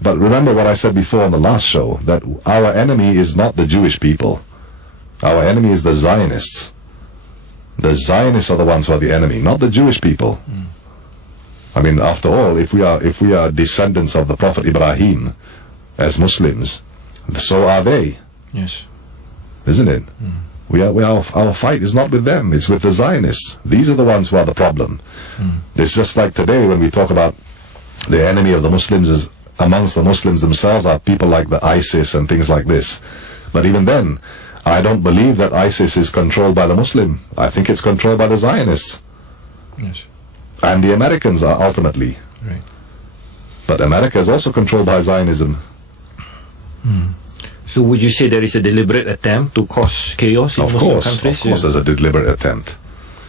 But remember what I said before on the last show, that our enemy is not the Jewish people. Our enemy is the Zionists. The Zionists are the ones who are the enemy, not the Jewish people. I mean, after all, if we are descendants of the Prophet Ibrahim as Muslims, so are they. Yes. Isn't it? Our fight is not with them, it's with the Zionists. These are the ones who are the problem. It's just like today when we talk about the enemy of the Muslims is amongst the Muslims themselves are people like the ISIS and things like this. But even then, I don't believe that ISIS is controlled by the Muslim. I think it's controlled by the Zionists. Yes. And the Americans are ultimately. Right. But America is also controlled by Zionism. So would you say there is a deliberate attempt to cause chaos in Muslim countries? Of course there's a deliberate attempt.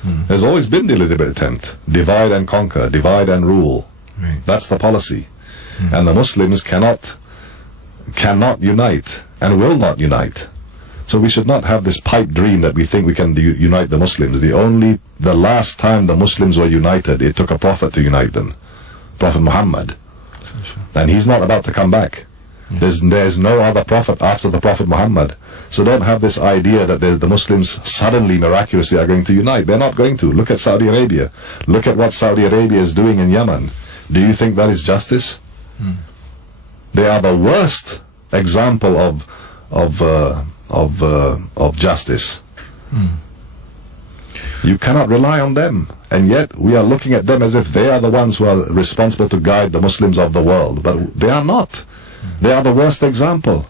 There's always been a deliberate attempt. Divide and conquer, divide and rule. Right. That's the policy. And the Muslims cannot unite and will not unite. So we should not have this pipe dream that we think we can unite the Muslims. The last time the Muslims were united, it took a prophet to unite them, Prophet Muhammad. And he's not about to come back. There's no other prophet after the Prophet Muhammad. So don't have this idea that the Muslims suddenly, miraculously are going to unite. They're not going to. Look at Saudi Arabia. Look at what Saudi Arabia is doing in Yemen. Do you think that is justice? They are the worst example of justice. You cannot rely on them, and yet we are looking at them as if they are the ones who are responsible to guide the Muslims of the world, but they are not. They are the worst example.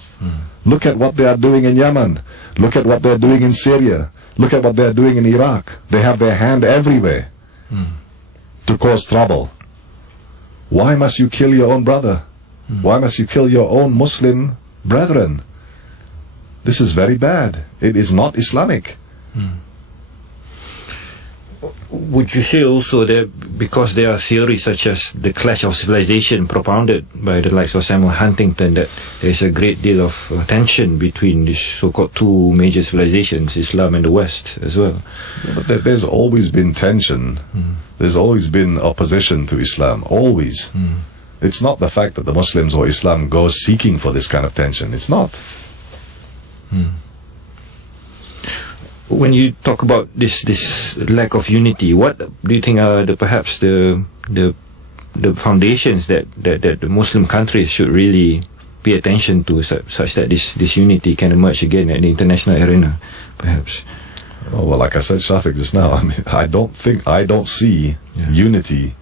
Look at what they are doing in Yemen. Look at what they are doing in Syria. Look at what they are doing in Iraq. They have their hand everywhere to cause trouble. Why must you kill your own brother? Why must you kill your own Muslim brethren? This is very bad. It is not Islamic. Would you say also that because there are theories such as the clash of civilization propounded by the likes of Samuel Huntington, that there is a great deal of tension between these so-called two major civilizations, Islam and the West as well? Yeah, but there's always been tension. There's always been opposition to Islam. Always. It's not the fact that the Muslims or Islam goes seeking for this kind of tension. It's not. When you talk about this lack of unity, what do you think are perhaps the foundations that the Muslim countries should really pay attention to, such that this unity can emerge again at the international arena, perhaps? Oh, well, like I said, Syafiq, just now, I mean, I don't see unity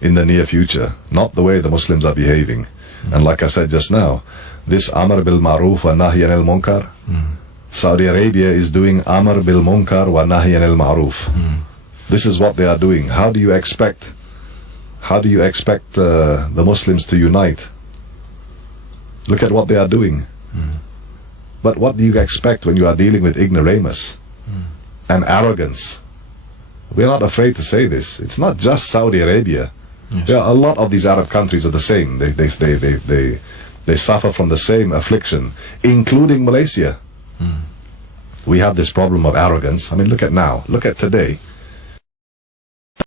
in the near future, not the way the Muslims are behaving. And like I said just now, this Amr bil Ma'ruf wa Nahy anil Munkar, Saudi Arabia is doing Amr bil Munkar wa Nahy anil Ma'ruf. This is what they are doing. How do you expect the Muslims to unite? Look at what they are doing. But what do you expect when you are dealing with ignoramus and arrogance? We're not afraid to say this. It's not just Saudi Arabia. There are a lot of these Arab countries are the same. They suffer from the same affliction, including Malaysia. We have this problem of arrogance. I mean, look at now. Look at today.